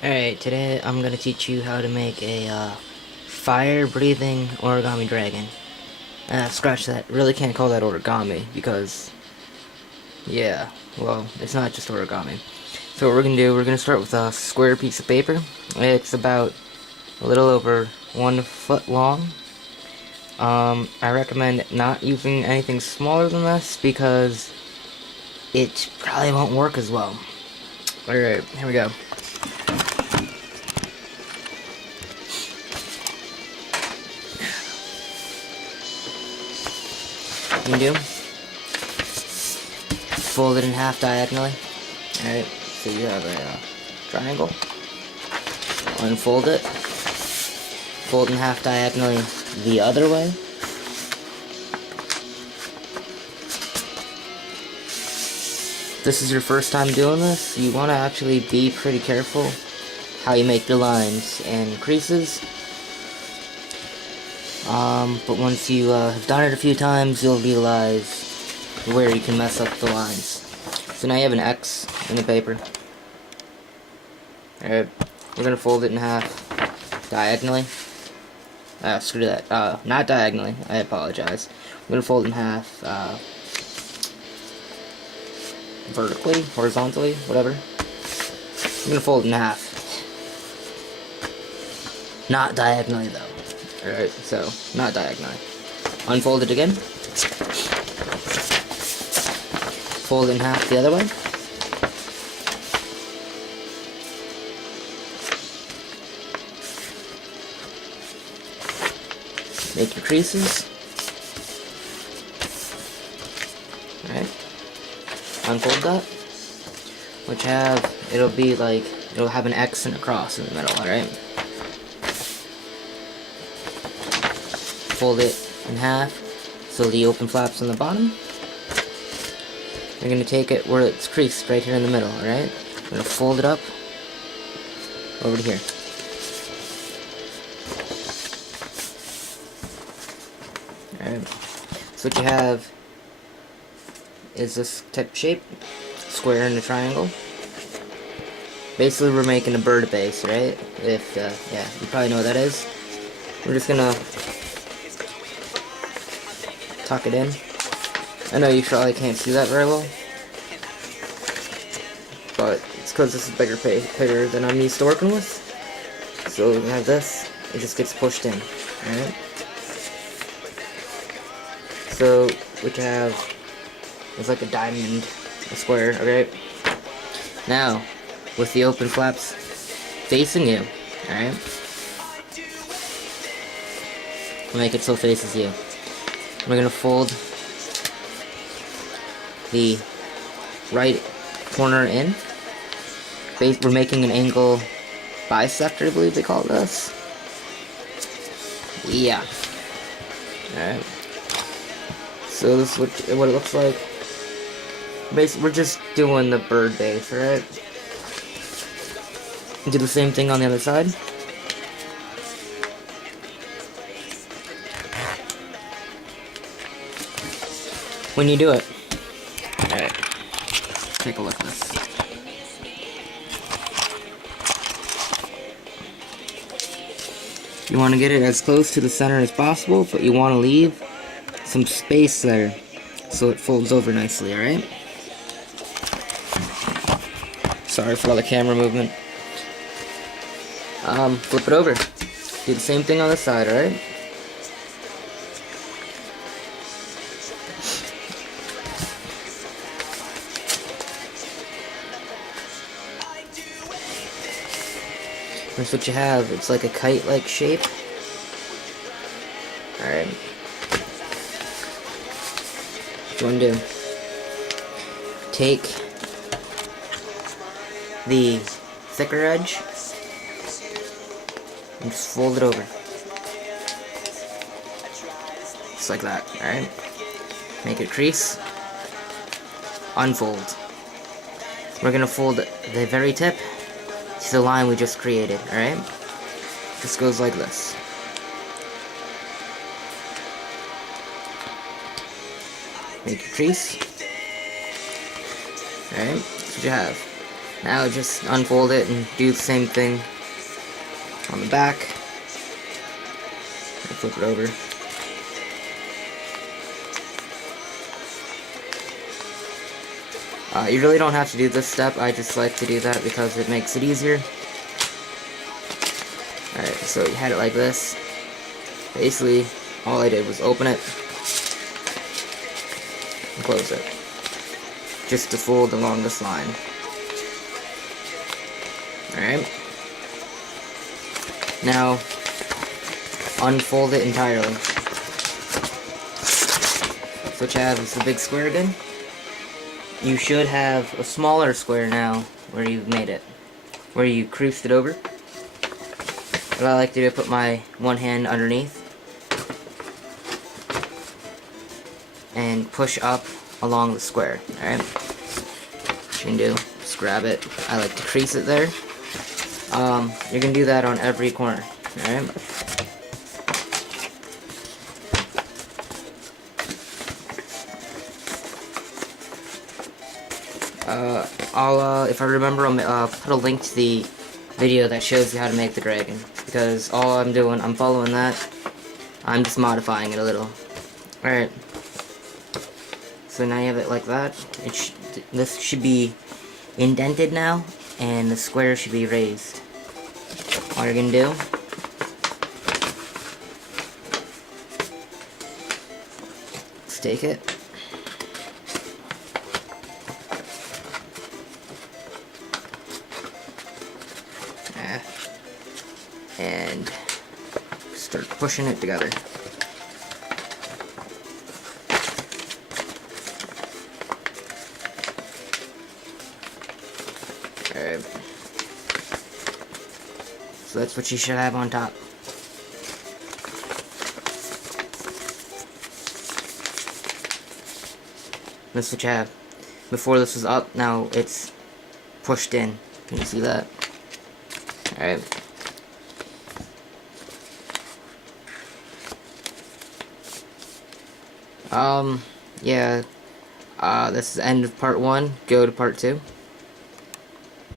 Alright, today I'm gonna teach you how to make a fire-breathing origami dragon. Scratch that. Really can't call that origami because, yeah, well, it's not just origami. So what we're gonna do, we're gonna start with a square piece of paper. It's about a little over 1 foot long. I recommend not using anything smaller than this because it probably won't work as well. Alright, here we go. You do fold it in half diagonally. Alright, so you have a triangle. Unfold it. Fold in half diagonally the other way. If this is your first time doing this, you want to actually be pretty careful how you make your lines and creases. But once you have done it a few times, you'll realize where you can mess up the lines. So now you have an X in the paper. Alright, we're gonna fold it in half diagonally. Screw that. Not diagonally. I apologize. I'm gonna fold it in half vertically, horizontally, whatever. I'm gonna fold it in half. Not diagonally though. Alright, so, not diagonally. Unfold it again. Fold it in half the other way. Make your creases. Alright. Unfold that. Which it'll have an X and a cross in the middle, alright? Fold it in half so the open flaps on the bottom. You're going to take it where it's creased, right here in the middle, alright? I'm going to fold it up over to here. Alright, so what you have is this type of shape, square and a triangle. Basically we're making a bird base, right? Yeah, you probably know what that is. We're just going to tuck it in. I know you probably can't see that very well, but it's because this is bigger paper than I'm used to working with. So we have this, it just gets pushed in, alright? So what you have is like a diamond, a square, alright? Now, with the open flaps facing you, alright? Make it so it faces you. We're going to fold the right corner in. We're making an angle bisector, I believe they call this. Yeah. Alright. So this is what it looks like. Basically, we're just doing the bird base, alright? Do the same thing on the other side. When you do it, alright, take a look at this. You want to get it as close to the center as possible, but you want to leave some space there so it folds over nicely, alright? Sorry for all the camera movement. Flip it over. Do the same thing on the side, alright? That's what you have. It's like a kite-like shape. Alright. What you want to do? Take the thicker edge and just fold it over. Just like that, alright? Make it crease. Unfold. We're gonna fold the very tip to the line we just created, alright? This goes like this. Make your crease. Alright, that's what you have. Now just unfold it and do the same thing on the back. And flip it over. You really don't have to do this step, I just like to do that because it makes it easier. Alright, so you had it like this. Basically, all I did was open it and close it. Just to fold along this line. Alright. Now, unfold it entirely. So what you have is the big square again. You should have a smaller square now where you've made it. Where you creased it over. What I like to do is put my one hand underneath and push up along the square. Alright? What you can do, just grab it. I like to crease it there. You can do that on every corner. Alright? If I remember, I'll put a link to the video that shows you how to make the dragon. Because all I'm doing, I'm following that. I'm just modifying it a little. Alright. So now you have it like that. This should be indented now, and the square should be raised. All you're gonna do is take it. And start pushing it together. Alright. So that's what you should have on top. That's what you have. Before this was up, now it's pushed in. Can you see that? Alright. Yeah, this is the end of part 1. Go to part 2.